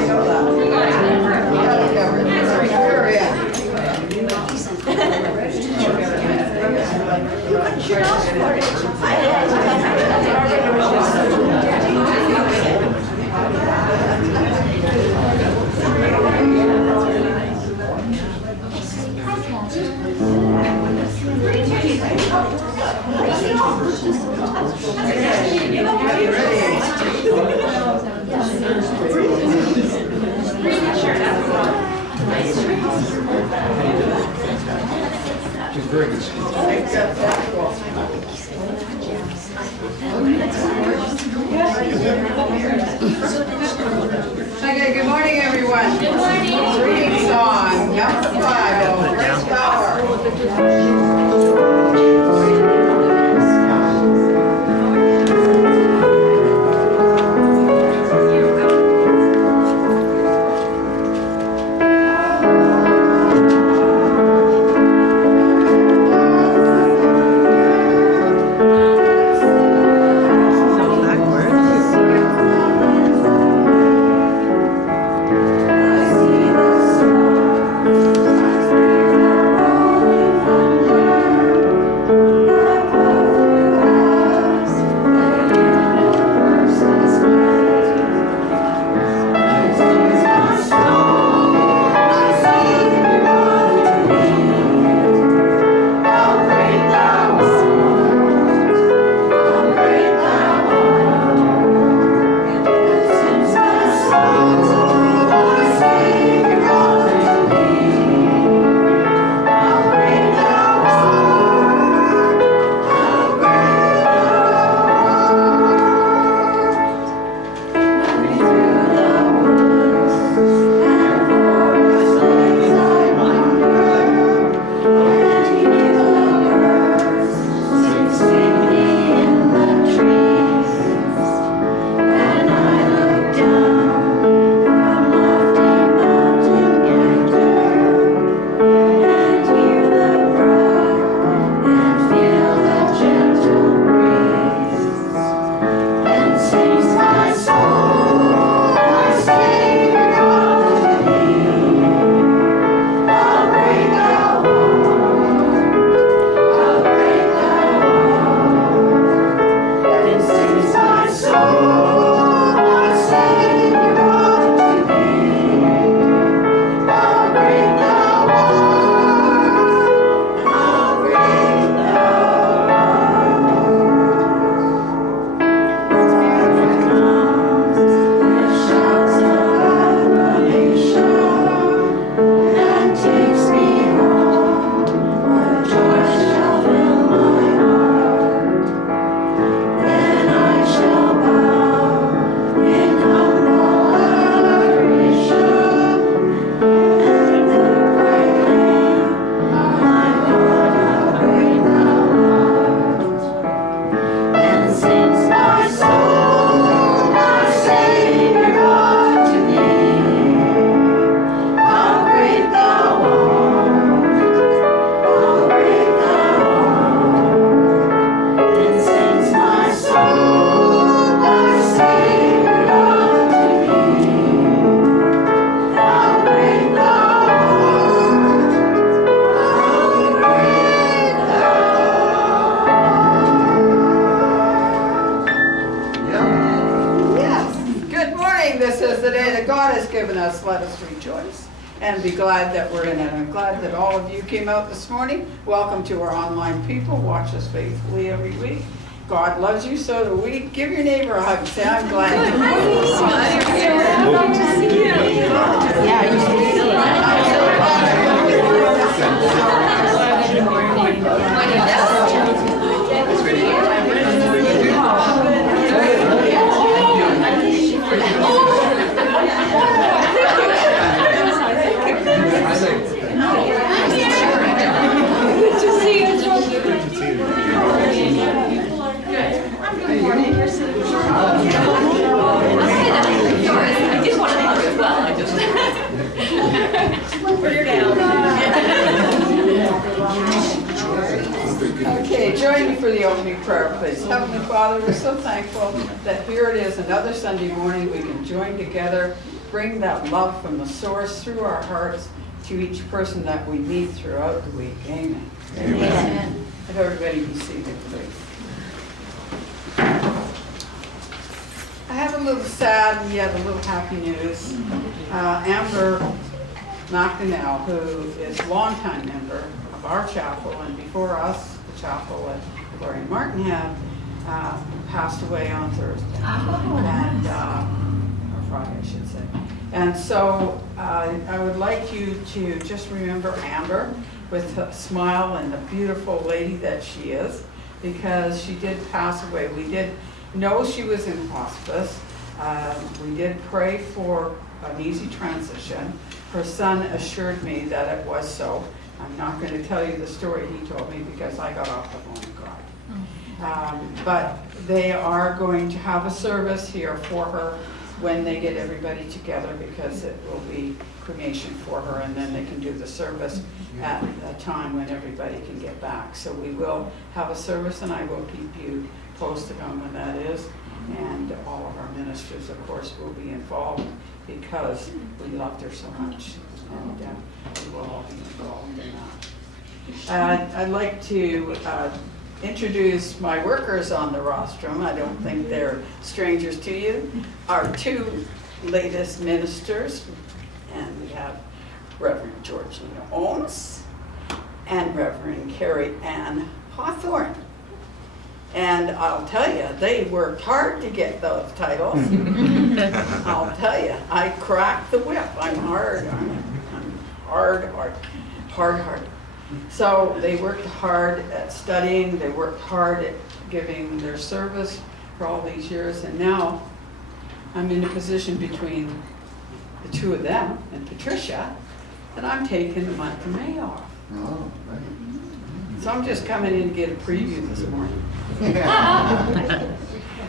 know that. She's very good. Okay, good morning, everyone. Good morning. Reading song number 5, oh, Great Power. Let us rejoice and be glad that we're in it. I'm glad that all of you came out this morning. Welcome to our online people. Watch us faithfully every week. God loves you, so do we. Give your neighbor a hug. Say, I'm glad you're Okay, join me for the opening prayer, please. Heavenly Father, we're so thankful that here it is, another Sunday morning we can join together, bring that love from the source through our hearts to each person that we meet throughout the week. Amen. Amen. Let everybody be seated, please. I have a little sad yet a little happy news. Amber McDonnell, who is a longtime member of our chapel, and before us, the chapel that Gloria and Martin had, passed away on Thursday. And, or Friday, I should say. And so I would like you to just remember Amber with a smile and the beautiful lady that she is, because she did pass away. We did know she was in hospice. We did pray for an easy transition. Her son assured me that it was so. I'm not going to tell you the story he told me because I got off the phone and cried. But they are going to have a service here for her when they get everybody together, because it will be cremation for her, and then they can do the service at a time when everybody can get back. So we will have a service, and I will keep you posted on when that is. And all of our ministers, of course, will be involved because we loved her so much, and we will all be involved in that. I'd like to introduce my workers on the rostrum. I don't think they're strangers to you. Our two latest ministers, and we have Reverend Georgina Ooms and Reverend Karie-Anne Hawthorne. And I'll tell you, they worked hard to get those titles. I'll tell you, I cracked the whip. I'm hard. I'm hard. So they worked hard at studying. They worked hard at giving their service for all these years. And now I'm in a position between the two of them and Patricia, and I'm taking the month of May off. Oh, right. So I'm just coming in to get a preview this morning.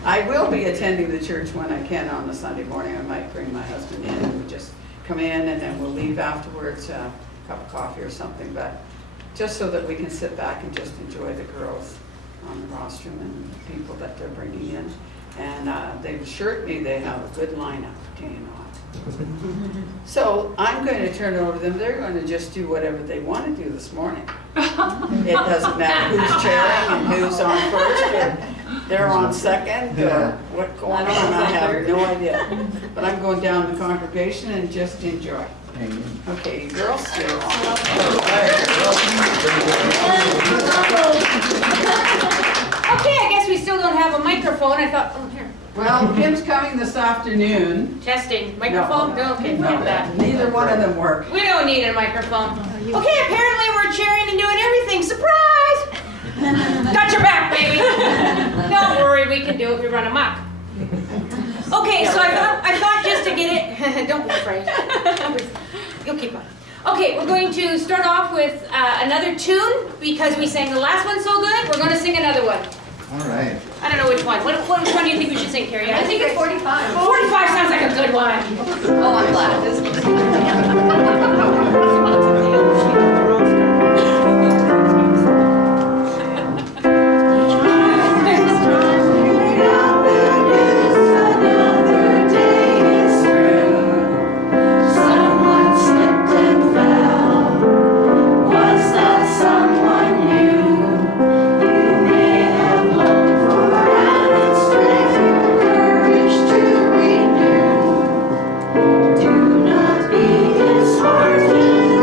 I will be attending the church when I can on the Sunday morning. I might bring my husband in and we just come in and then we'll leave afterwards, a cup of coffee or something, but just so that we can sit back and just enjoy the girls on the rostrum and the people that they're bringing in. And they've assured me they have a good lineup, do you not? So I'm going to turn it over to them. They're going to just do whatever they want to do this morning. It doesn't matter who's chairing and who's on first, or they're on second, or what's going on. I have no idea. But I'm going down the congregation and just enjoy. Okay, you girls, you're on. Okay, I guess we still don't have a microphone. I thought, oh, here. Well, Kim's coming this afternoon. Testing. Microphone? No, okay, forget that. Neither one of them work. We don't need a microphone. Okay, apparently we're cheering and doing everything. Surprise! Got your back, baby. Don't worry, we can do it. We run amok. Okay, so I thought just to get it, don't be afraid. You'll keep on. Okay, we're going to start off with another tune because we sang the last one so good. We're going to sing another one. All right. I don't know which one. Which one do you think we should sing, Carrie? I think it's 45. 45 sounds like a good one. Oh, I'm glad. Do not be disheartened.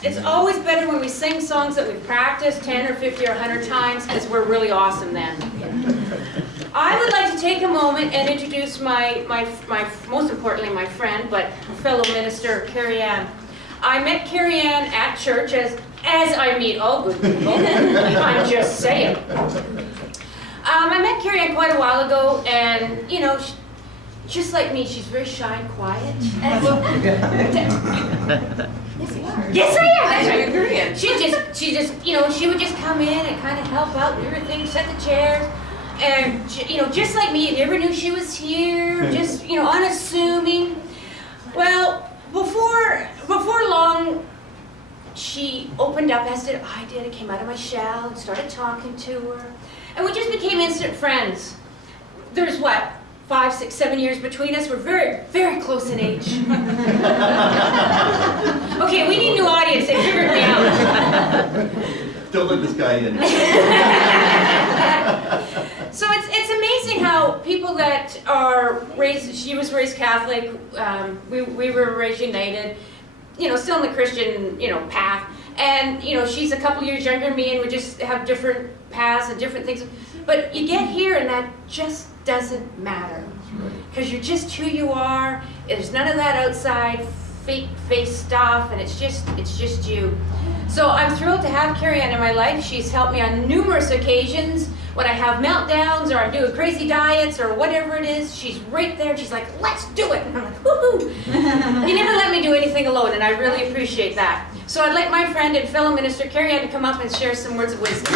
It's always better when we sing songs that we've practiced 10 or 50 or 100 times, because we're really awesome then. I would like to take a moment and introduce my most importantly, my friend, but fellow minister, Karie-Anne. I met Karie-Anne at church, as I meet all good people. I'm just saying. I met Karie-Anne quite a while ago, and, you know, just like me, she's very shy and quiet. Yes, you are. Yes, I am. That's right. agree. She just, you know, she would just come in and kind of help out, do her thing, set the chairs, and, you know, just like me, you never knew she was here, just, you know, unassuming. Well, before long, she opened up, as did I did. I came out of my shell and started talking to her, and we just became instant friends. There's what? 5, 6, 7 years between us. We're very, very close in age. Okay, we need a new audience. They figured me out. Don't let this guy in. So it's amazing how people that are raised, she was raised Catholic, we were raised United, you know, still in the Christian, you know, path. And, you know, she's a couple years younger than me, and we just have different paths and different things. But you get here and that just doesn't matter. Because you're just who you are. There's none of that outside fake face stuff, and it's just you. So I'm thrilled to have Karie-Anne in my life. She's helped me on numerous occasions. When I have meltdowns or I'm doing crazy diets or whatever it is, she's right there. She's like, let's do it. And I'm like, woohoo. You never let me do anything alone, and I really appreciate that. So I'd like my friend and fellow minister Karie-Anne to come up and share some words of wisdom.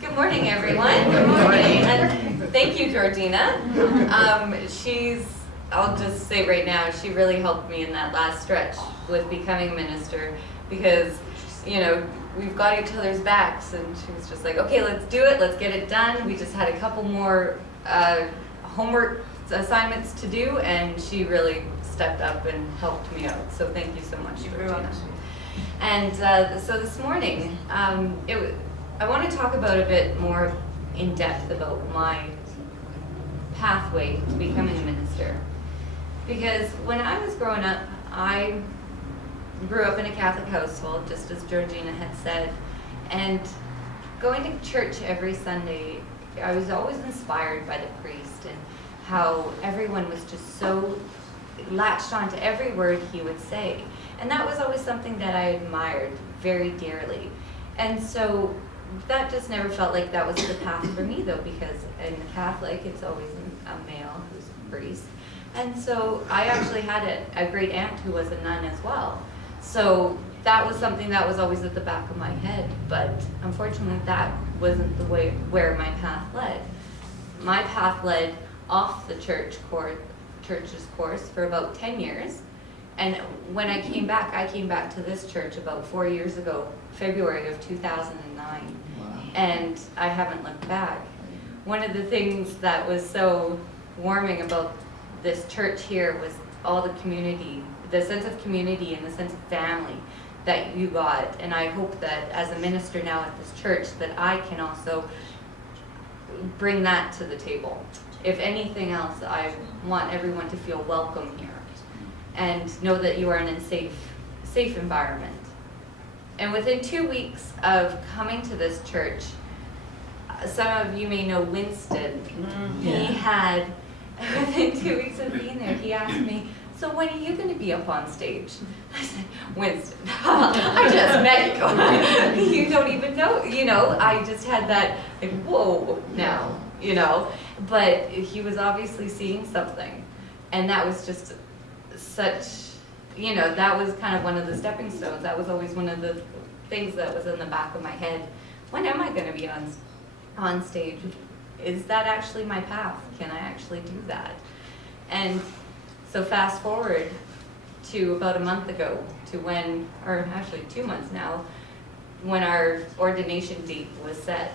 Good morning, everyone. Good morning. And thank you, Georgina. I'll just say right now, she really helped me in that last stretch with becoming a minister, because, you know, we've got each other's backs, and she was just like, okay, let's do it, let's get it done. We just had a couple more homework assignments to do, and she really stepped up and helped me out. So thank you so much, Georgina. And so this morning, I want to talk about a bit more in depth about my pathway to becoming a minister. Because when I was growing up, I grew up in a Catholic household, just as Georgina had said, and going to church every Sunday, I was always inspired by the priest and how everyone was just so latched onto every word he would say. And that was always something that I admired very dearly. And so that just never felt like that was the path for me, though, because in the Catholic, it's always a male who's a priest. And so I actually had a great aunt who was a nun as well. So that was something that was always at the back of my head. But unfortunately, that wasn't the way where my path led. My path led off the church's course for about 10 years. And when I came back to this church about 4 years ago, February of 2009. Wow. And I haven't looked back. One of the things that was so warming about this church here was all the community, the sense of community and the sense of family that you got. And I hope that as a minister now at this church, that I can also bring that to the table. If anything else, I want everyone to feel welcome here and know that you are in a safe environment. And within 2 weeks of coming to this church, some of you may know Winston. He had, within 2 weeks of being there, he asked me, so when are you going to be up on stage? I said, Winston, I just met you. You don't even know, you know, I just had that, like, whoa, now, you know. But he was obviously seeing something. And that was just such, you know, that was kind of one of the stepping stones. That was always one of the things that was in the back of my head. When am I going to be on stage? Is that actually my path? Can I actually do that? And so fast forward to about a month ago, to when, or actually 2 months now, when our ordination date was set.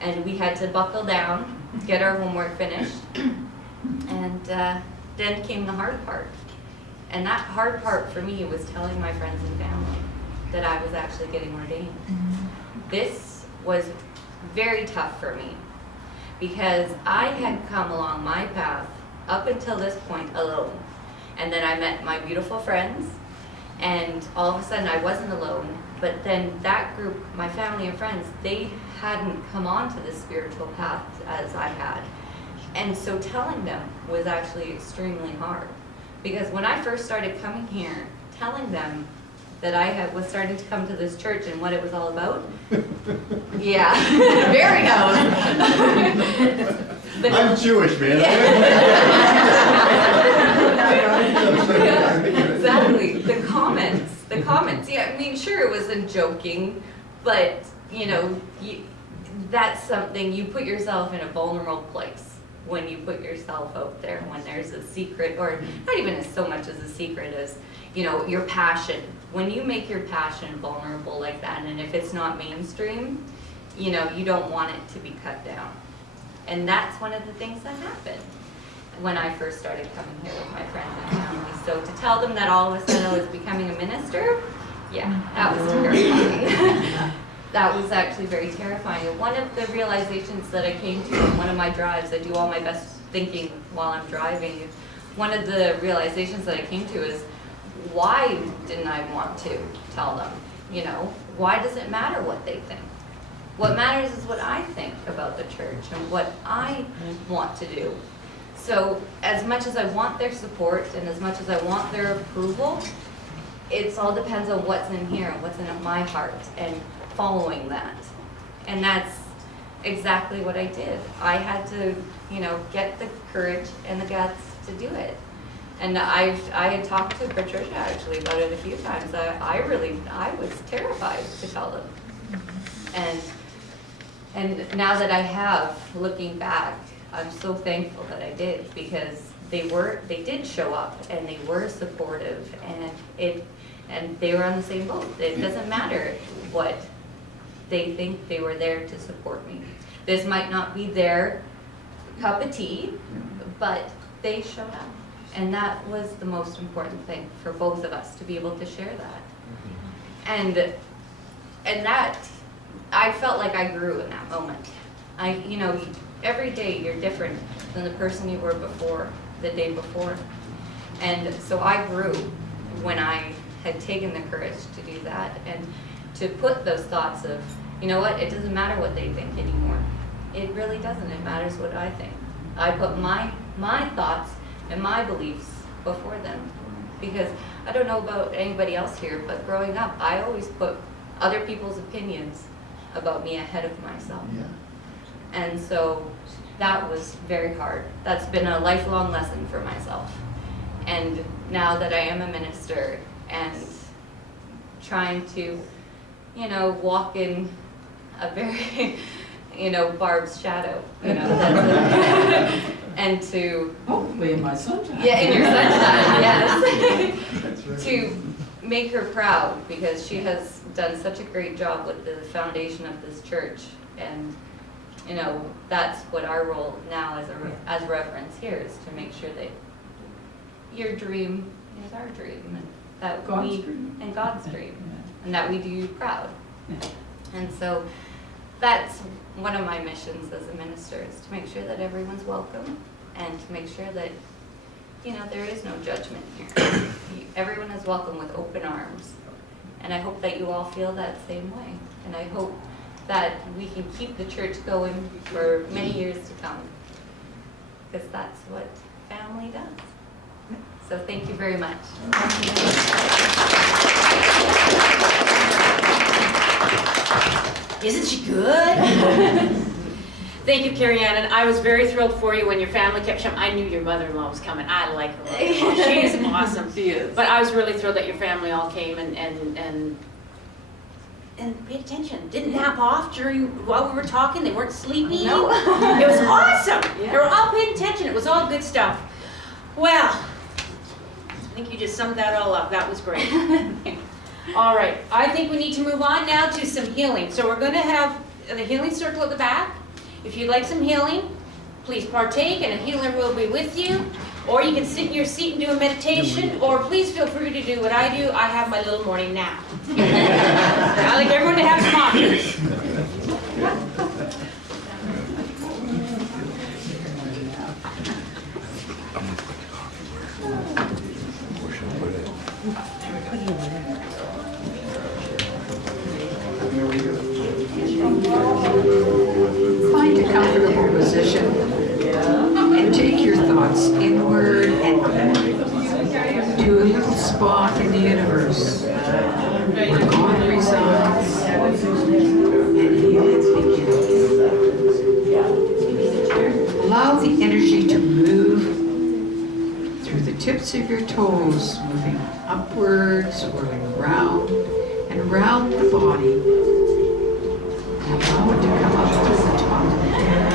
And we had to buckle down, get our homework finished, and then came the hard part. And that hard part for me was telling my friends and family that I was actually getting ordained. This was very tough for me because I had come along my path up until this point, alone. And then I met my beautiful friends, and all of a sudden I wasn't alone. But then that group, my family and friends, they hadn't come on to this spiritual path as I had. And so telling them was actually extremely hard. Because when I first started coming here, telling them that I was starting to come to this church and what it was all about, yeah, very known. I'm Jewish, man. Exactly, the comments, yeah, I mean, sure, it wasn't joking, but, you know, that's something, you put yourself in a vulnerable place when you put yourself out there, when there's a secret, or not even so much as a secret as, you know, your passion. When you make your passion vulnerable like that, and if it's not mainstream, you know, you don't want it to be cut down. And that's one of the things that happened when I first started coming here with my friends and family. So to tell them that all of a sudden I was becoming a minister, yeah, that was terrifying. That was actually very terrifying. And one of the realizations that I came to on one of my drives, I do all my best thinking while I'm driving, one of the realizations that I came to is, why didn't I want to tell them? You know, why does it matter what they think? What matters is what I think about the church and what I want to do. So as much as I want their support and as much as I want their approval, it all depends on what's in here and what's in my heart and following that. And that's exactly what I did. I had to, you know, get the courage and the guts to do it. And I had talked to Patricia actually about it a few times. I was terrified to tell them. And now that I have, looking back, I'm so thankful that I did, because they did show up and they were supportive, and they were on the same boat. It doesn't matter what they think, they were there to support me. This might not be their cup of tea, but they showed up. And that was the most important thing for both of us, to be able to share that. And that, I felt like I grew in that moment. You know, every day you're different than the person you were before, the day before. And so I grew when I had taken the courage to do that, and to put those thoughts of, you know what, it doesn't matter what they think anymore. It really doesn't, it matters what I think. I put my thoughts and my beliefs before them. Because I don't know about anybody else here, but growing up, I always put other people's opinions about me ahead of myself. Yeah. And so that was very hard. That's been a lifelong lesson for myself. And now that I am a minister and trying to, you know, walk in a very, you know, Barb's shadow, you know, that's and to, Hopefully in my sunshine. yeah, in your sunshine, yes. That's right. To make her proud, because she has done such a great job with the foundation of this church. And, you know, that's what our role now as reverends here is, to make sure that your dream is our dream, and that God's dream. and God's dream, and that we do you proud. Yeah. And so that's one of my missions as a minister, is to make sure that everyone's welcome, and to make sure that, you know, there is no judgment here. Everyone is welcome with open arms. And I hope that you all feel that same way. And I hope that we can keep the church going for many years to come, because that's what family does. So thank you very much. Isn't she good? Thank you, Karie-Anne, and I was very thrilled for you when your family kept showing. I knew your mother-in-law was coming. I like her mother-in-law. She is awesome. She is. But I was really thrilled that your family all came and paid attention. Didn't nap off while we were talking. They weren't sleepy. No. It was awesome. Yeah. They were all paying attention. It was all good stuff. Well, I think you just summed that all up. That was great. All right. I think we need to move on now to some healing. So we're going to have the healing circle at the back. If you'd like some healing, please partake, and a healer will be with you. Or you can sit in your seat and do a meditation, or please feel free to do what I do. I have my little morning nap. I like everyone to have some options. thoughts inward and to a little spot in the universe where God resides and healing begins. Allow the energy to move through the tips of your toes, moving upwards, swirling around and around the body. And allow it to come up through the top of the head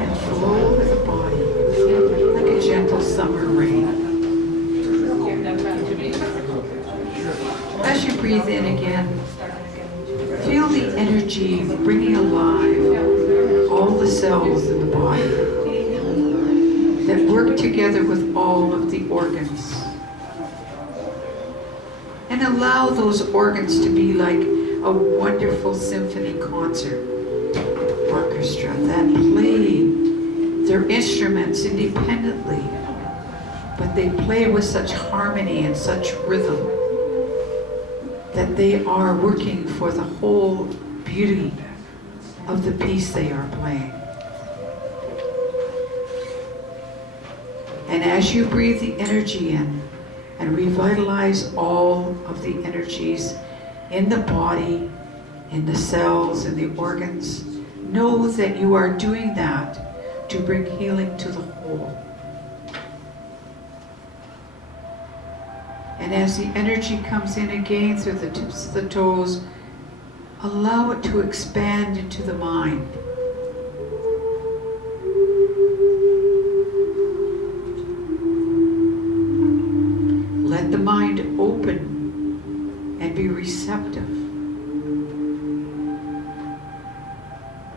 and flow over the body like a gentle summer rain. As you breathe in again, feel the energy bringing alive all the cells in the body that work together with all of the organs. And allow those organs to be like a wonderful symphony concert orchestra that play their instruments independently, but they play with such harmony and such rhythm that they are working for the whole beauty of the piece they are playing. And as you breathe the energy in and revitalize all of the energies in the body, in the cells, in the organs, know that you are doing that to bring healing to the whole. And as the energy comes in again through the tips of the toes, allow it to expand into the mind. Let the mind open and be receptive.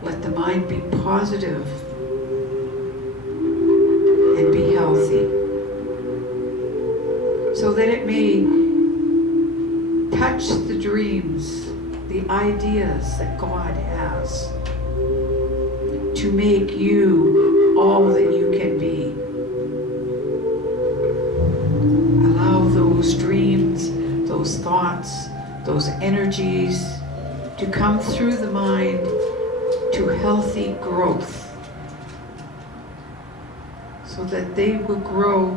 Let the mind be positive and be healthy, so that it may touch the dreams, the ideas that God has to make you all that you can be. Allow those dreams, those thoughts, those energies to come through the mind to healthy growth, so that they will grow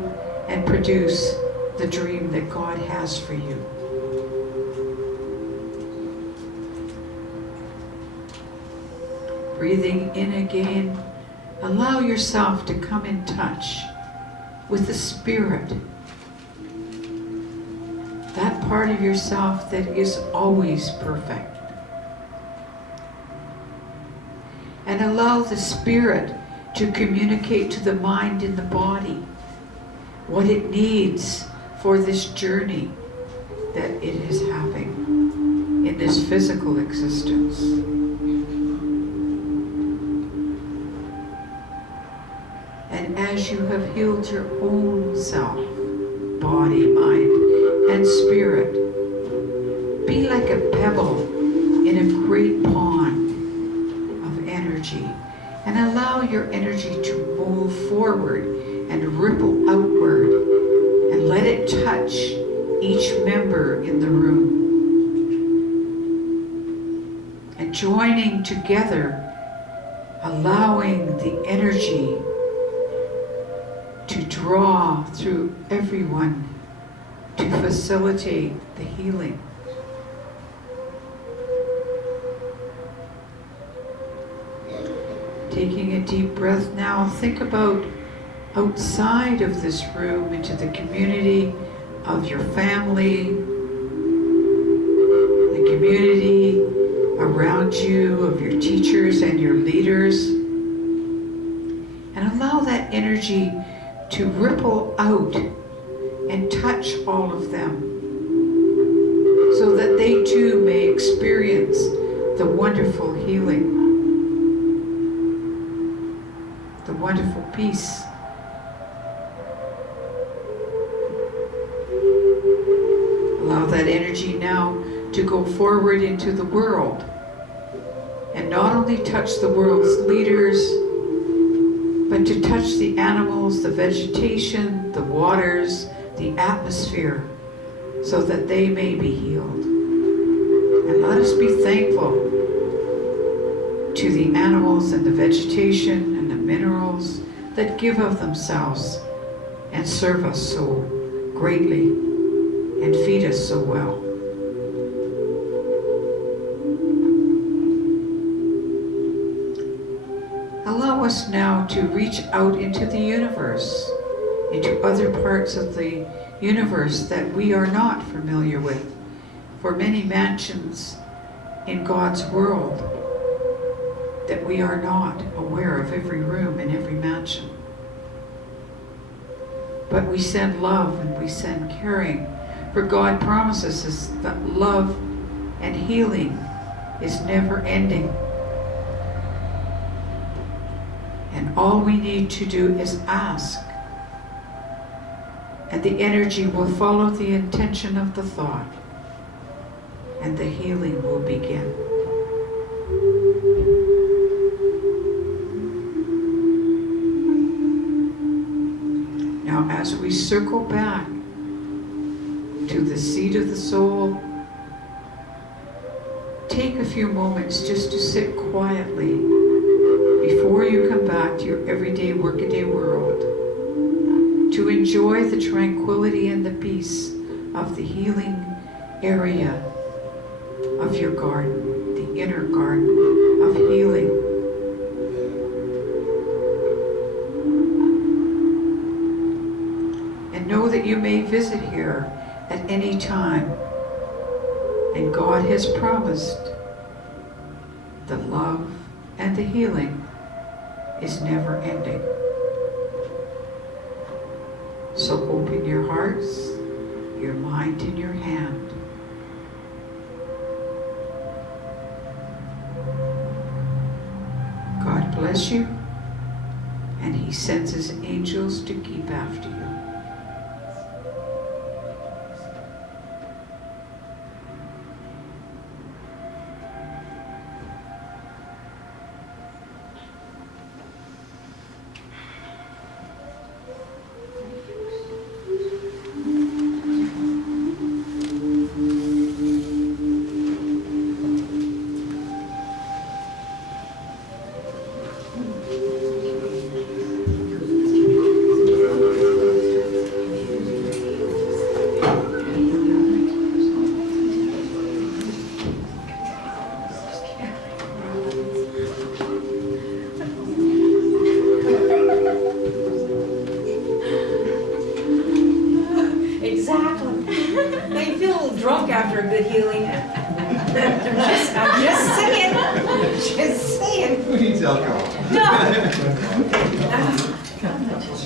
and produce the dream that God has for you. Breathing in again, allow yourself to come in touch with the spirit, that part of yourself that is always perfect. And allow the spirit to communicate to the mind and the body what it needs for this journey that it is having in this physical existence. And as you have healed your own self, body, mind, and spirit, be like a pebble in a great pond of energy, and allow your energy to move forward and ripple outward, and let it touch each member in the room. And joining together, allowing the energy to draw through everyone to facilitate the healing. Taking a deep breath now, think about outside of this room into the community of your family, the community around you, of your teachers and your leaders, and allow that energy to ripple out and touch all of them, so that they too may experience the wonderful healing, the wonderful peace. Allow that energy now to go forward into the world, and not only touch the world's leaders, but to touch the animals, the vegetation, the waters, the atmosphere, so that they may be healed. And let us be thankful to the animals and the vegetation and the minerals, that give of themselves and serve us so greatly and feed us so well. Allow us now to reach out into the universe, into other parts of the universe that we are not familiar with, for many mansions in God's world that we are not aware of every room in every mansion. But we send love and we send caring, for God promises us that love and healing is never ending. And all we need to do is ask, and the energy will follow the intention of the thought, and the healing will begin. Now, as we circle back to the seat of the soul, take a few moments just to sit quietly before you come back to your everyday workaday world, to enjoy the tranquility and the peace of the healing area of your garden, the inner garden of healing. And know that you may visit here at any time, and God has promised the love and the healing is never ending. So open your hearts, your mind, and your hand. God bless you, and He sends His angels to keep after you.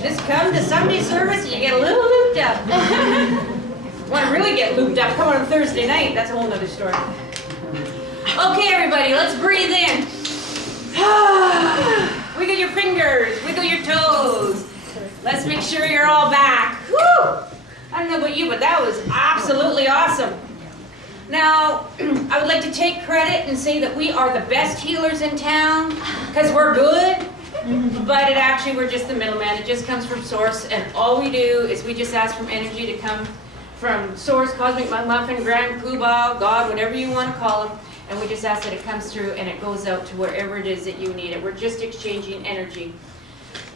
Just come to Sunday service and you get a little looped up. Want to really get looped up? Come on Thursday night. That's a whole nother story. Okay, everybody, let's breathe in. Wiggle your fingers, wiggle your toes. Let's make sure you're all back. Woo! I don't know about you, but that was absolutely awesome. Now, I would like to take credit and say that we are the best healers in town because we're good. But we're just the middleman. It just comes from Source, and all we do is we just ask for energy to come from Source, Cosmic Muffin, Grand Poobah, God, whatever you want to call him, and we just ask that it comes through and it goes out to wherever it is that you need it. We're just exchanging energy.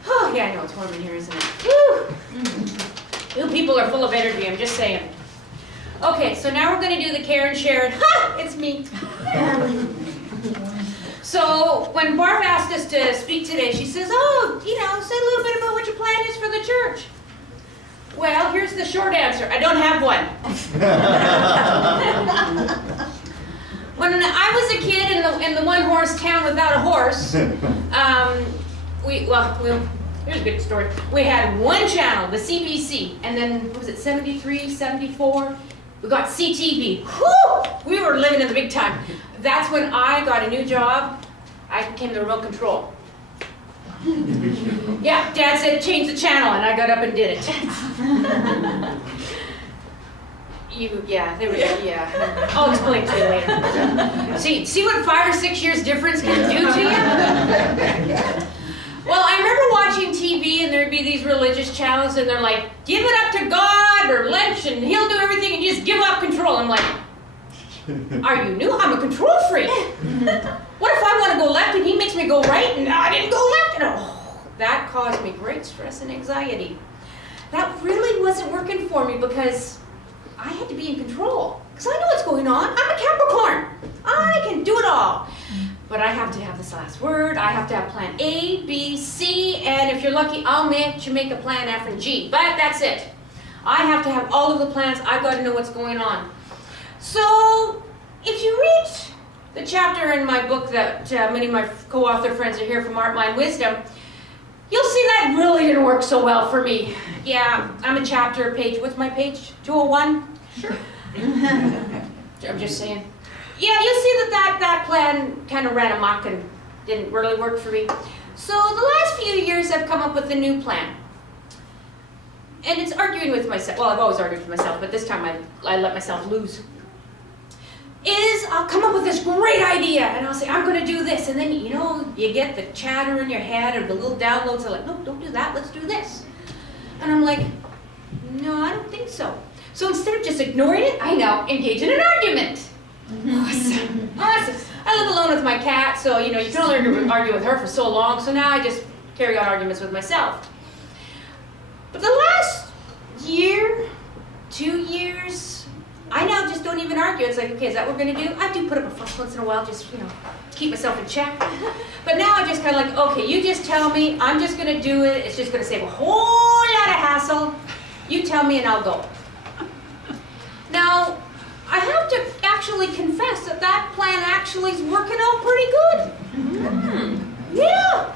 Oh, yeah, I know, it's warm in here, isn't it? Woo! You people are full of energy, I'm just saying. Okay, so now we're going to do the care and share. Ha! It's me. So when Barb asked us to speak today, she says, oh, say a little bit about what your plan is for the church. Well, here's the short answer. I don't have one. When I was a kid in the one-horse town without a horse, here's a good story. We had one channel, the CBC, and then, what was it, 73, 74? We got CTV. Whew! We were living in the big time. That's when I got a new job. I became the remote control. Yeah, Dad said change the channel, and I got up and did it. I'll explain to you later. See what 5 or 6 years difference can do to you? Well, I remember watching TV, and there'd be these religious channels, and they're like, give it up to God, or lunch, and He'll do everything, and you just give up control. I'm like, are you new? I'm a control freak. What if I want to go left, and He makes me go right, and I didn't go left? And that caused me great stress and anxiety. That really wasn't working for me because I had to be in control. Because I know what's going on. I'm a Capricorn. I can do it all. But I have to have this last word. I have to have plan A, B, C, and if you're lucky, I'll make a plan F and G. But that's it. I have to have all of the plans. I've got to know what's going on. So if you read the chapter in my book that many of my co-author friends are here from Art, Mind, Wisdom, you'll see that really didn't work so well for me. Yeah, I'm a chapter page. What's my page? 201? Sure. I'm just saying. Yeah, you'll see that plan kind of ran amok and didn't really work for me. So the last few years I've come up with a new plan. And it's arguing with myself. Well, I've always argued with myself, but this time I let myself lose. I'll come up with this great idea and I'll say, I'm going to do this. And then, you know, you get the chatter in your head or the little downloads are like, no, don't do that, let's do this. And I'm like, no, I don't think so. So instead of just ignoring it, I now engage in an argument. Awesome. Awesome. I live alone with my cat, so, you know, you can only argue with her for so long, so now I just carry on arguments with myself. But the last year, 2 years, I now just don't even argue. It's like, okay, is that what we're going to do? I do put up a fuss once in a while, just, you know, to keep myself in check. But now I just kind of like, okay, you just tell me, I'm just going to do it. It's just going to save a whole lot of hassle. You tell me and I'll go. Now, I have to actually confess that plan actually is working out pretty good. Yeah.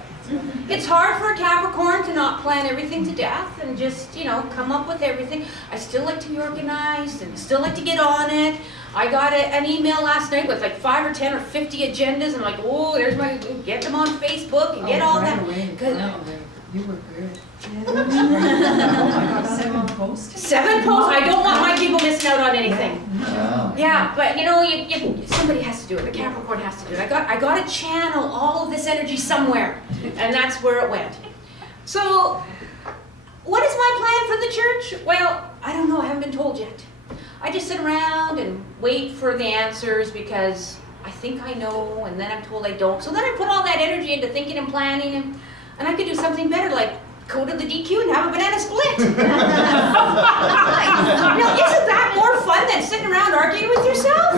It's hard for a Capricorn to not plan everything to death and just, you know, come up with everything. I still like to be organized and still like to get on it. I got an email last night with like 5 or 10 or 50 agendas. I'm like, oh, there's my, get them on Facebook and get all that. You were good. Oh my God, 7 posts? 7 posts? I don't want my people missing out on anything. Wow. Yeah, but you know, somebody has to do it. The Capricorn has to do it. I got to channel all of this energy somewhere, and that's where it went. So, what is my plan for the church? Well, I don't know. I haven't been told yet. I just sit around and wait for the answers because I think I know, and then I'm told I don't. So then I put all that energy into thinking and planning, and I could do something better, like go to the DQ and have a banana split. Now, isn't that more fun than sitting around arguing with yourself?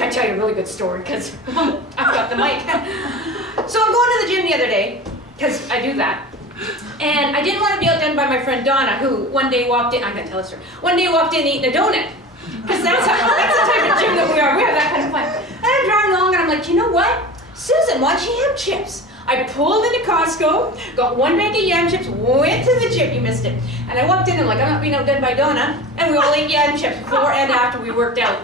I'll tell you a really good story, because I've got the mic. So I'm going to the gym the other day, because I do that. And I didn't want to be outdone by my friend Donna, who one day walked in, I'm going to tell a story, one day walked in eating a donut. Because that's the type of gym that we are. We have that kind of fun. And I'm driving along and I'm like, you know what? Susan wants yam chips. I pulled into Costco, got 1 bag of yam chips, went to the gym, you missed it. And I walked in and I'm like, I'm not being outdone by Donna. And we all ate yam chips before and after we worked out.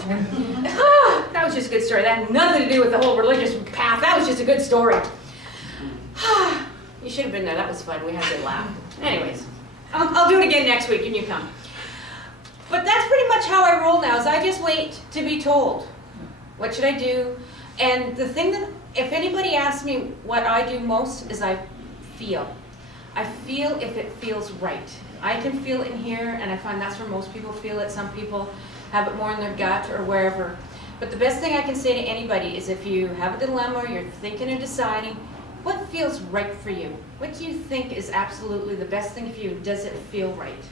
That was just a good story. That had nothing to do with the whole religious path. That was just a good story. You should have been there. That was fun. We had a good laugh. Anyways, I'll do it again next week and you come. But that's pretty much how I roll now, is I just wait to be told. What should I do? And the thing that, if anybody asks me what I do most, is I feel. I feel if it feels right. I can feel it in here, and I find that's where most people feel it. Some people have it more in their gut or wherever. But the best thing I can say to anybody is if you have a dilemma, or you're thinking and deciding, what feels right for you? What do you think is absolutely the best thing for you? Does it feel right?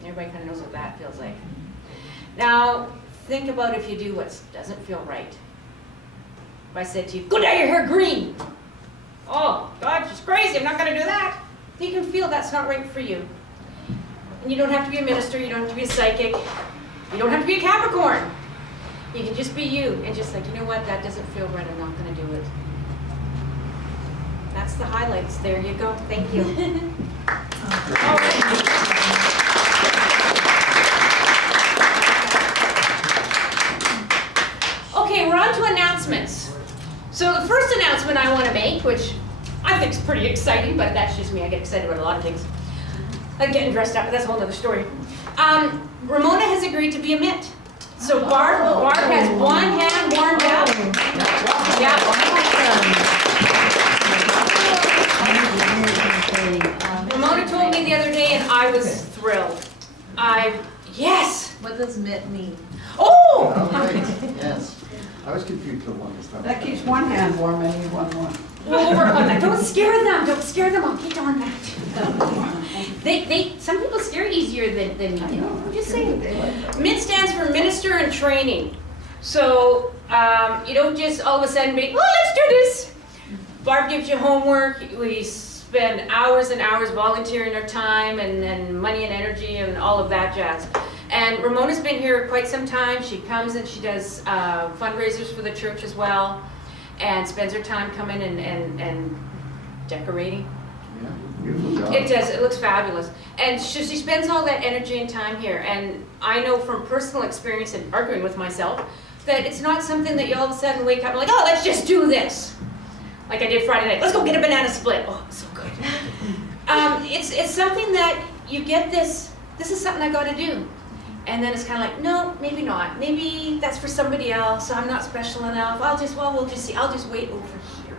Everybody kind of knows what that feels like. Now, think about if you do what doesn't feel right. If I said to you, go dye your hair green. Oh, God, she's crazy. I'm not going to do that. You can feel that's not right for you. And you don't have to be a minister. You don't have to be a psychic. You don't have to be a Capricorn. You can just be you and just like, you know what? That doesn't feel right. I'm not going to do it. That's the highlights. There you go. Thank you. All right. Okay, we're on to announcements. So the first announcement I want to make, which I think is pretty exciting, but that's just me. I get excited about a lot of things. Like getting dressed up, but that's a whole other story. Ramona has agreed to be a mint. So Barb has one hand warmed up. Yeah. Ramona told me the other day, and I was thrilled. Yes. What does mint mean? Oh! Yes. I was confused for one. That keeps keeps one hand warm and one warm. We'll work on that. Don't scare them. Don't scare them. I'll get on that. Some people scare easier than you do. I'm just saying. MIT stands for Minister in Training. So you don't just all of a sudden be, oh, let's do this. Barb gives you homework. We spend hours and hours volunteering our time and money and energy and all of that jazz. And Ramona's been here quite some time. She comes and she does fundraisers for the church as well, and spends her time coming and decorating. Yeah, beautiful job. It does, it looks fabulous. And she spends all that energy and time here. And I know from personal experience and arguing with myself that it's not something that you all of a sudden wake up and like, oh, let's just do this. Like I did Friday night, let's go get a banana split. Oh, so good. It's something that you get this is something I gotta do. And then it's kind of like, no, maybe not. Maybe that's for somebody else, so I'm not special enough. We'll just see, I'll just wait over here.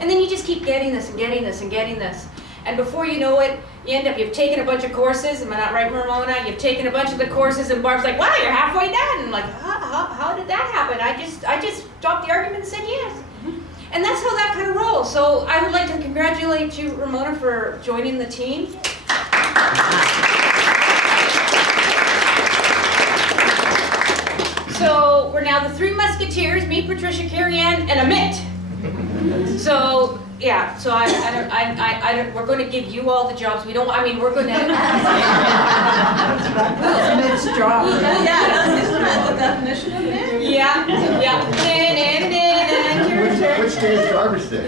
And then you just keep getting this and getting this and getting this. And before you know it, you've taken a bunch of courses, am I not right, Ramona? You've taken a bunch of the courses and Barb's like, wow, you're halfway done. And I'm like, how did that happen? I just stopped the argument and said yes. And that's how that kind of rolls. So I would like to congratulate you, Ramona, for joining the team. So we're now the three musketeers, me, Patricia, Karie-Anne, and Amit. So yeah, so we're going to give you all the jobs. We're going to. That's Mit's job. Isn't that the definition of it? Yeah. Which day is garbage day?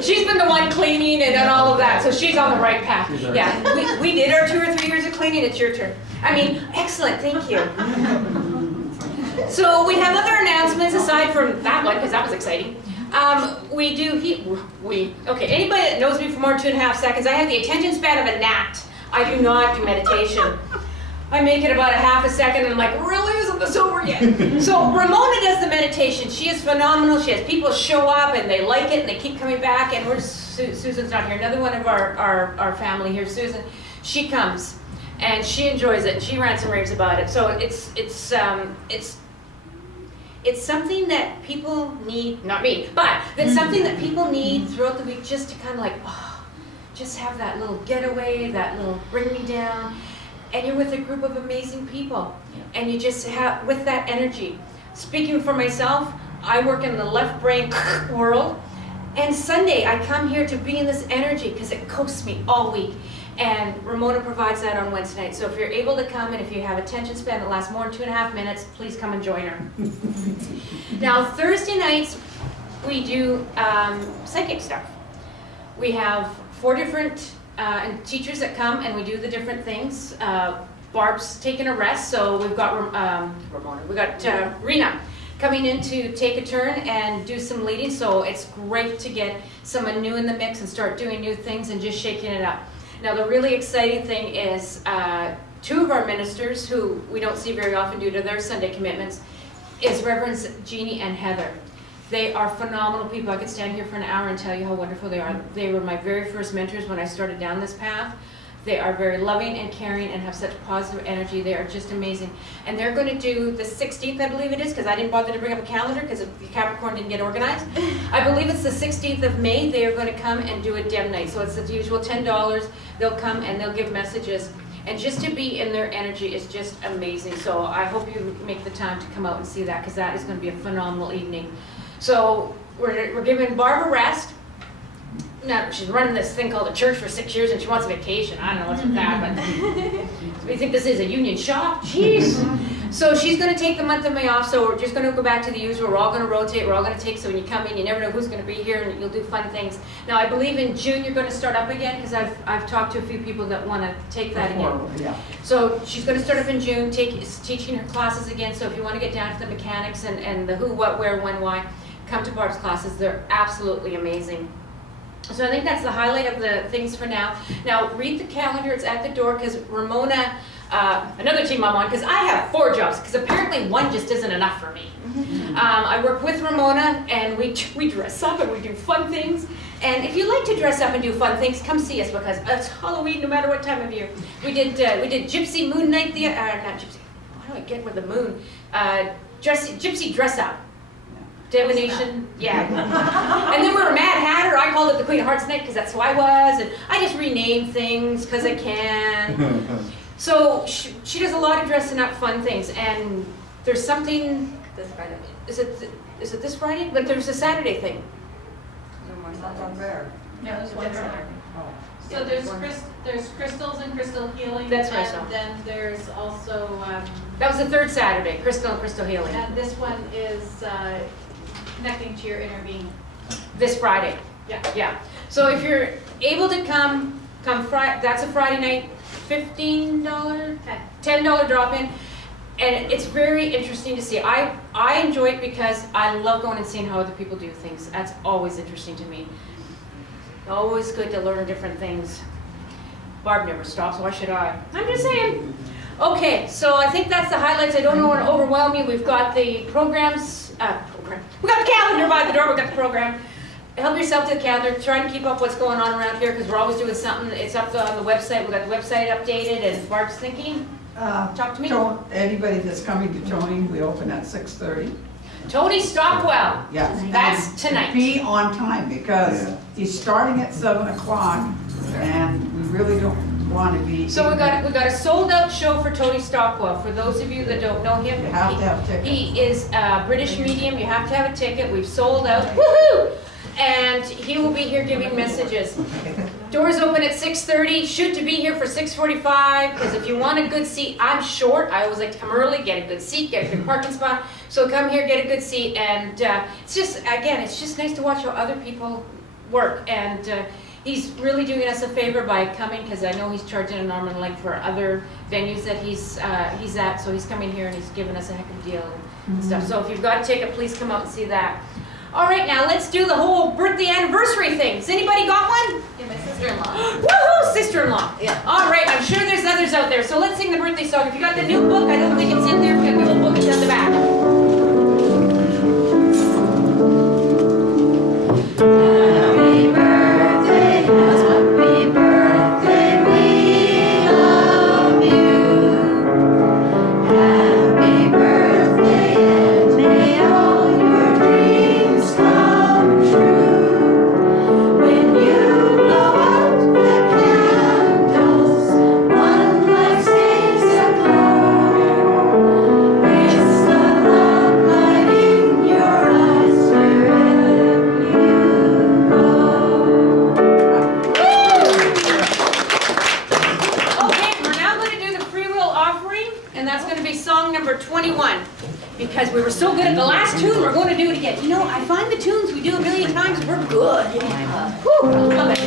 She's been the one cleaning and all of that, so she's on the right path. Yeah, we did our 2 or 3 years of cleaning. It's your turn. Excellent, thank you. So we have other announcements aside from that one, because that was exciting. Okay, anybody that knows me for more than 2.5 seconds, I have the attention span of a gnat. I do not do meditation. I make it about a half a second and I'm like, really, isn't this over yet? So Ramona does the meditation. She is phenomenal. She has people show up and they like it and they keep coming back. And Susan's not here. Another one of our family here, Susan, she comes and she enjoys it. She rants and raves about it. So it's something that people need, not me, but it's something that people need throughout the week just to kind of like, just have that little getaway, that little bring me down. And you're with a group of amazing people. And you just have, with that energy. Speaking for myself, I work in the left brain world. And Sunday, I come here to be in this energy because it coasts me all week. And Ramona provides that on Wednesday night. So if you're able to come and if you have attention span that lasts more than 2.5 minutes, please come and join her. Now, Thursday nights, we do psychic stuff. We have 4 different teachers that come and we do the different things. Barb's taking a rest, so we've got Ramona. We got Rena coming in to take a turn and do some leading. So it's great to get someone new in the mix and start doing new things and just shaking it up. Now the really exciting thing is 2 of our ministers who we don't see very often due to their Sunday commitments is Reverends Jeannie and Heather. They are phenomenal people. I could stand here for an hour and tell you how wonderful they are. They were my very first mentors when I started down this path. They are very loving and caring and have such positive energy. They are just amazing. And they're going to do the 16th, I believe it is, because I didn't bother to bring up a calendar because the Capricorn didn't get organized. I believe it's the 16th of May. They are going to come and do a dim night. So it's the usual $10. They'll come and they'll give messages. And just to be in their energy is just amazing. So I hope you make the time to come out and see that because that is going to be a phenomenal evening. So we're giving Barb a rest. Now, she's running this thing called a church for 6 years and she wants a vacation. I don't know what's with that, but we think this is a union shop. Jeez. So she's going to take the month of May off, so we're just going to go back to the usual. We're all going to rotate. We're all going to take, so when you come in, you never know who's going to be here and you'll do fun things. Now, I believe in June you're going to start up again because I've talked to a few people that want to take that again. Yeah. So she's going to start up in June, teaching her classes again. So if you want to get down to the mechanics and the who, what, where, when, why, come to Barb's classes. They're absolutely amazing. So I think that's the highlight of the things for now. Now read the calendar, it's at the door because Ramona, another team I'm on, because I have 4 jobs, because apparently 1 just isn't enough for me. I work with Ramona and we dress up and we do fun things. And if you like to dress up and do fun things, come see us because it's Halloween no matter what time of year. We did Gypsy Moon Night, not Gypsy, how do I get with the moon? Gypsy Dress Up. Divination, yeah. And then we were Mad Hatter. I called it the Queen of Hearts night because that's who I was, and I just rename things because I can. So she does a lot of dressing up fun things, and there's something. This Friday. Is it this Friday? But there's a Saturday thing. No more Not Saturdays. there. No, there's one Saturday. Oh. So there's crystals and crystal healing. That's what I saw. And then there's also, That was the third Saturday, Crystal and Crystal Healing. and this one is connecting to your inner being. This Friday. Yeah. Yeah. So if you're able to come Friday, that's a Friday night, $15, $10 drop-in. And it's very interesting to see. I enjoy it because I love going and seeing how other people do things. That's always interesting to me. Always good to learn different things. Barb never stops, why should I? I'm just saying. Okay, so I think that's the highlights. I don't want to overwhelm you. We've got the programs, we got the calendar by the door, we got the program. Help yourself to the calendar, trying to keep up what's going on around here because we're always doing something. It's up on the website, we got the website updated, and Barb's thinking. Talk to me. Anybody that's coming to Tony, we open at 6:30. Tony Stockwell, Yeah. that's And tonight. Be on time because Yeah. he's starting at 7 o'clock and we really don't want to be. So we got a sold out show for Tony Stockwell. For those of you that don't know him, You have to have tickets. he is a British medium. You have to have a ticket. We've sold out. Woohoo! And he will be here giving messages. Doors open at 6:30. Shoot to be here for 6:45 because if you want a good seat, I'm short. I always like to come early, get a good seat, get a good parking spot. So come here, get a good seat, and it's just nice to watch how other people work. And he's really doing us a favor by coming because I know he's charging an arm and a leg for other venues that he's at. So he's coming here and he's giving us a heck of a deal and stuff. So if you've got a ticket, please come out and see that. All right, now let's do the whole birthday anniversary thing. Has anybody got one? Yeah, my sister-in-law. Woohoo, sister-in-law. Yeah. All right, I'm sure there's others out there. So let's sing the birthday song. If you got the new book, I don't think it's in there. We've got the old book, it's on the back. Happy birthday, happy birthday, we love you. Happy birthday, and may all your dreams come true. When you blow out the candles, one life stays aglow. It's the love light in your eyes wherever you go. Okay, we're now going to do the free will offering, and that's going to be song number 21. Because we were so good at the last tune, we're going to do it again. You know, I find the tunes we do a million times, we're good. Whew, I love it.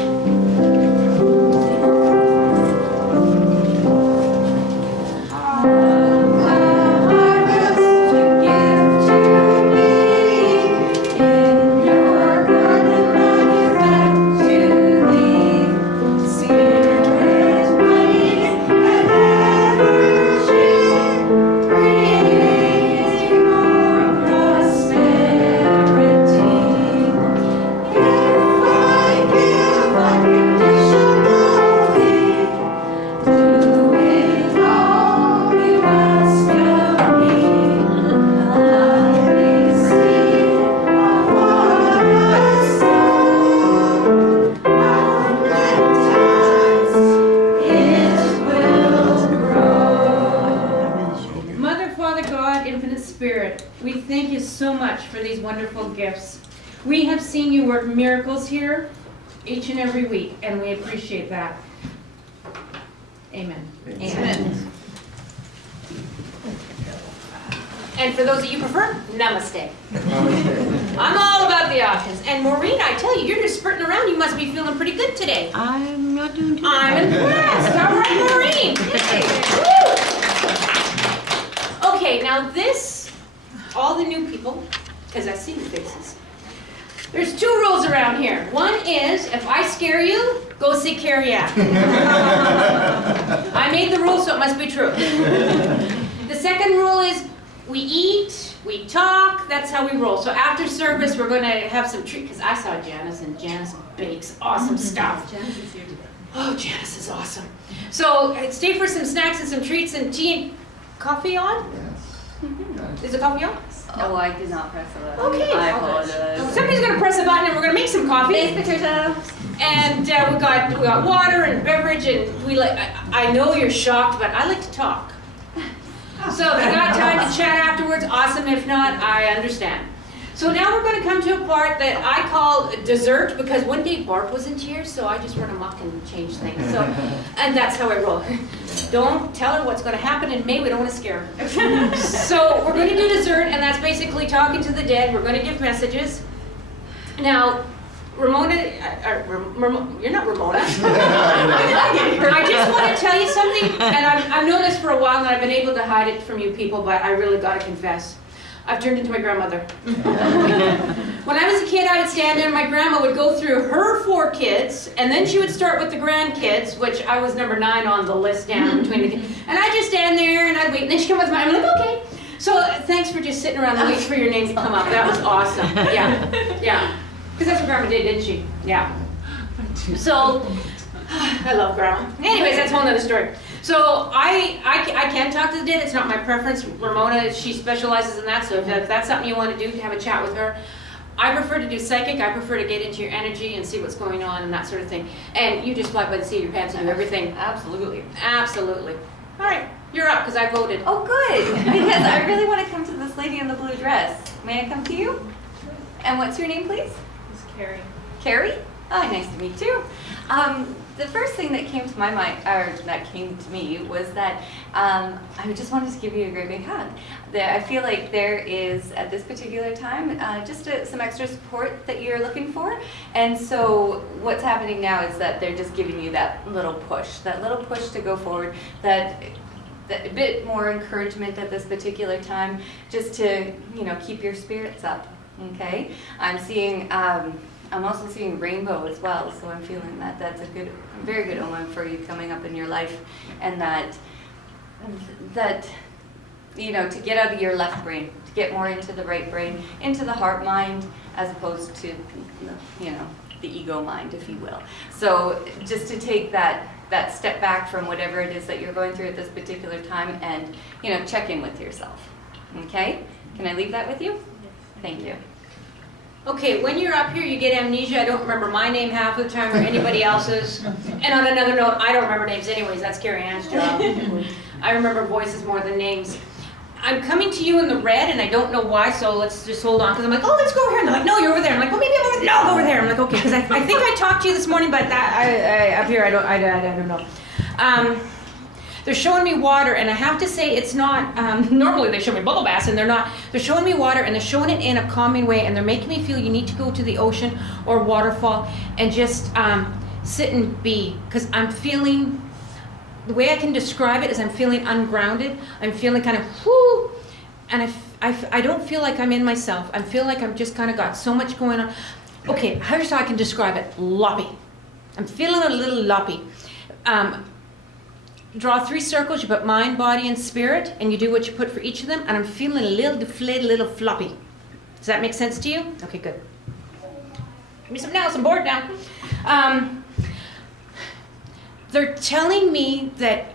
Mother, Father, God, Infinite Spirit, we thank you so much for these wonderful gifts. We have seen you work miracles here each and every week, and we appreciate that. Amen. Amen. And for those that you prefer, namaste. I'm all about the options. And Maureen, I tell you, you're just spurting around. You must be feeling pretty good today. I'm not doing too I'm impressed. All right, Maureen. Woo! Okay, now this, all the new people, because I see the faces. There's two rules around here. One is, if I scare you, go see Karie-Anne. I made the rule, so it must be true. The second rule is, we eat, we talk, that's how we roll. So after service, we're going to have some treat, because I saw Janice, and Janice bakes awesome stuff. Janice is here today. Oh, Janice is awesome. So stay for some snacks and some treats and tea and coffee on? Yes. Is the coffee on? Oh, I did not press the button. Okay. I apologize. Somebody's gonna press a button and we're gonna make some coffee. Thanks, Patricia. And we got water and beverage, and we like. I know you're shocked, but I like to talk. So if you got time to chat afterwards, awesome. If not, I understand. So now we're going to come to a part that I call dessert, because one day Barb wasn't here, so I just run amok and change things. So, and that's how I roll. Don't tell her what's going to happen in May. We don't want to scare her. So we're going to do dessert, and that's basically talking to the dead. We're going to give messages. Now, Ramona, you're not Ramona. I just want to tell you something, and I've known this for a while, and I've been able to hide it from you people, but I really got to confess. I've turned into my grandmother. When I was a kid, I would stand there and my grandma would go through her 4 kids, and then she would start with the grandkids, which I was number 9 on the list down between the kids. And I'd just stand there and I'd wait, and then she'd come with mine. I'm like, okay. So thanks for just sitting around and waiting for your name to come up. That was awesome. Yeah. Because that's what grandma did, didn't she? Yeah. So, I love grandma. Anyways, that's a whole nother story. So I can talk to the dead. It's not my preference. Ramona, she specializes in that. So if that's something you want to do, have a chat with her. I prefer to do psychic. I prefer to get into your energy and see what's going on and that sort of thing. And you just fly by the seat of your pants and do everything. Absolutely. Absolutely. All right, you're up because I voted. Oh, good. Because I really want to come to this lady in the blue dress. May I come to you? And what's your name, please? It's Carrie. Carrie? Oh, nice to meet you. The first thing that came to my mind, or that came to me, was that I just wanted to give you a great big hug. I feel like there is, at this particular time, just some extra support that you're looking for. And so what's happening now is that they're just giving you that little push to go forward, that a bit more encouragement at this particular time, just to, keep your spirits up, okay? I'm also seeing rainbow as well, so I'm feeling that that's a very good omen for you coming up in your life, and that to get out of your left brain, to get more into the right brain, into the heart mind, as opposed to the ego mind, if you will. So just to take that step back from whatever it is that you're going through at this particular time, and check in with yourself. Okay? Can I leave that with you? Thank you. Okay, when you're up here, you get amnesia. I don't remember my name half of the time or anybody else's. And on another note, I don't remember names anyways. That's Karie-Anne's job. I remember voices more than names. I'm coming to you in the red, and I don't know why, so let's just hold on. Because I'm like, oh, let's go over here. And they're like, no, you're over there. I'm like, well, maybe I'm over there. No, I'm over there. I'm like, okay, because I think I talked to you this morning, but up here, I don't know. They're showing me water, and I have to say it's not, normally they show me bubble baths, and they're not. They're showing me water, and they're showing it in a calming way, and they're making me feel you need to go to the ocean or waterfall and just sit and be, because I'm feeling, the way I can describe it is I'm feeling ungrounded. I'm feeling kind of whoo, and I don't feel like I'm in myself. I feel like I've just kind of got so much going on. Okay, here's how I can describe it. Loppy. I'm feeling a little loppy. Draw 3 circles, you put mind, body, and spirit, and you do what you put for each of them, and I'm feeling a little deflated, a little floppy. Does that make sense to you? Okay, good. Give me something else, I'm bored now. They're telling me that,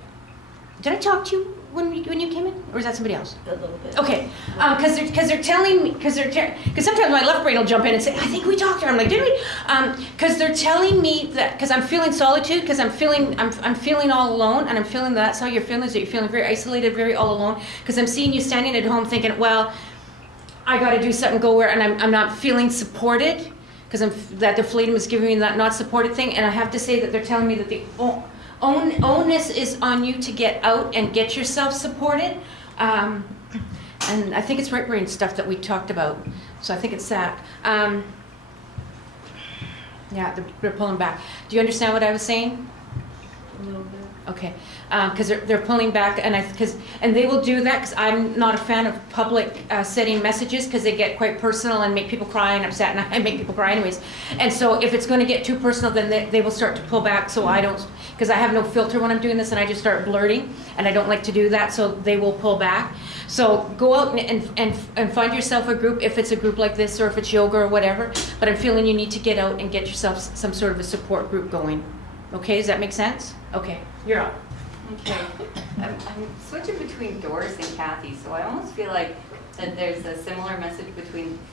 did I talk to you when you came in, or is that somebody else? A little bit. Okay, because they're telling me, because sometimes my left brain will jump in and say, I think we talked to her. I'm like, did we? Because they're telling me that, because I'm feeling solitude, because I'm feeling all alone, and I'm feeling that's how you're feeling, is that you're feeling very isolated, very all alone, because I'm seeing you standing at home thinking, well, I got to do something, go where, and I'm not feeling supported, because that deflatum is giving me that not supported thing, and I have to say that they're telling me that the onus is on you to get out and get yourself supported. And I think it's right brain stuff that we talked about. So I think it's that. Yeah, they're pulling back. Do you understand what I was saying? A little bit. Okay, because they're pulling back, and they will do that because I'm not a fan of public setting messages, because they get quite personal and make people cry and upset, and I make people cry anyways. And so if it's going to get too personal, then they will start to pull back. So I don't, because I have no filter when I'm doing this, and I just start blurting, and I don't like to do that. So they will pull back. So go out and find yourself a group, if it's a group like this or if it's yoga or whatever. But I'm feeling you need to get out and get yourself some sort of a support group going. Okay, does that make sense? Okay, you're up. Okay. I'm switching between Doris and Kathy, so I almost feel like that there's a similar message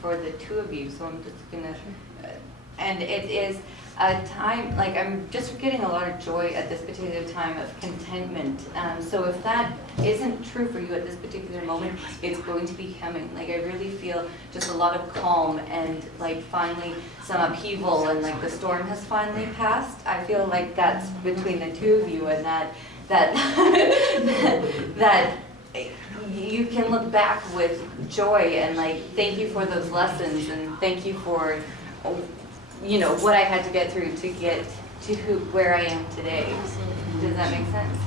for the two of you, so I'm just gonna, and it is a time, like I'm just getting a lot of joy at this particular time of contentment. So if that isn't true for you at this particular moment, it's going to be coming. Like I really feel just a lot of calm and like finally some upheaval, and like the storm has finally passed. I feel like that's between the two of you, and that you can look back with joy and like thank you for those lessons, and thank you for what I had to get through to get to where I am today. Does that make sense?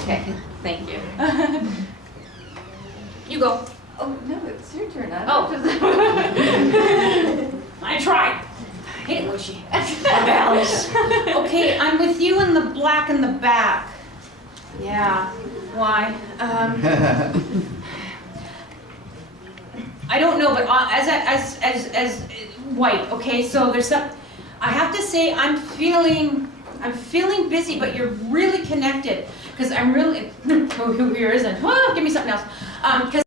Okay, thank you. You go. Oh no, it's your turn. I tried. I hate it, Wishy. Okay, I'm with you in the black in the back. Yeah. Why? I don't know, but as white. Okay, so there's some. I have to say, I'm feeling busy, but you're really connected because I'm really. Who here isn't? Oh, give me something else. Because